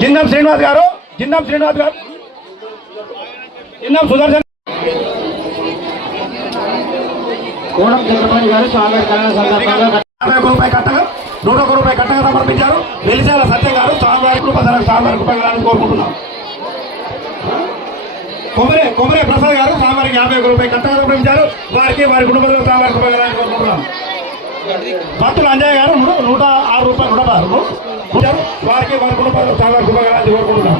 జిందం శ్రీనివాస్ గారు జిందం శ్రీనివాస్ గారు. జిందం సుదర్శన్. కోడం చంద్రబాబు గారు స్వామి కళ్యాణ సందర్భంగా యాభై ఒక్క రూపాయి కట్టగా నూట ఒక్క రూపాయి కట్టగా సమర్పించారు. వెలిసేల సత్యం గారు స్వామివారి కృప స్వామివారి కృప కలగాలని కోరుకుంటున్నాం. కొమరే కొమరే ప్రసాద్ గారు స్వామివారికి యాభై ఒక్క రూపాయి కట్టగా సమర్పించారు. వారికి వారి కుటుంబంలో స్వామివారి కృప కలగాలని కోరుకుంటున్నాం. భక్తులు అంజయ్య గారు నూట ఆరు రూపాయలు నూట ఆరు. వారికి చాలా కుటుంబంలో స్వామివారి కృప కలగాలని కోరుకుంటున్నాం.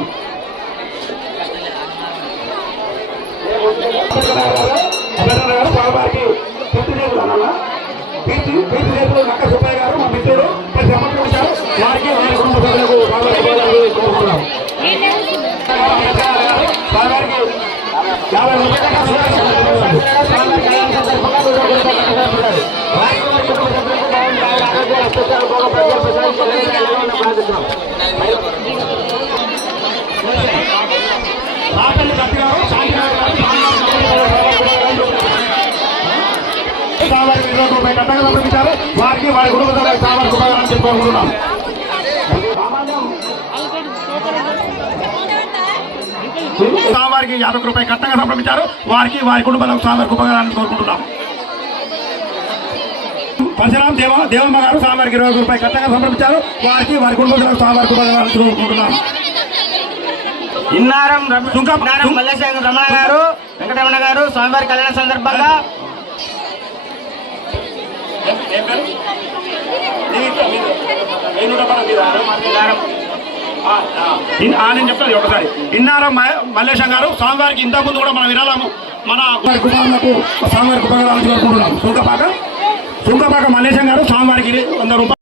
అభినందన గారు స్వామివారికి కీర్తి చేతులు అన్నా కీర్తి చేతులు నక్క సుబ్బయ్య గారు మా మిత్రుడు ప్రతి సంవత్సరం వారికి వారి కుటుంబ సభ్యులకు స్వామివారి గౌరవాలు కోరుకుంటున్నాం. యాభై రూపాయలు. వారికి వారి కుటుంబ సభ్యులకు స్వామివారి శుభాకాంక్షలు స్వామివారికి యాభై రూపాయలు కట్టగా సమర్పించారు వారికి వారి కుటుంబాలకు చాలా ఉపకారాన్ని కోరుకుంటున్నాం పరశురాం దేవ దేవమ్మ గారు స్వామివారికి ఇరవై రూపాయలు కట్టగా సమర్పించారు. వారికి వారి స్వామివారికి ఉపకారాన్ని కోరుకుంటున్నాం. ఇన్నారం ఇన్నారం మల్లేశ్వర రమణ గారు వెంకటరమణ గారు స్వామివారి కళ్యాణ సందర్భంగా నేను చెప్తాను ఒకసారి. ఇన్నారం మల్లేశం గారు స్వామివారికి ఇంత ముందు కూడా మన విరాళము మన కుటుంబాలకు స్వామివారికి ఉపకారాలు కోరుకుంటున్నాం. సుంకపాక. తుంగపాక మల్లేశం గారు స్వామివారికి వంద రూపాయలు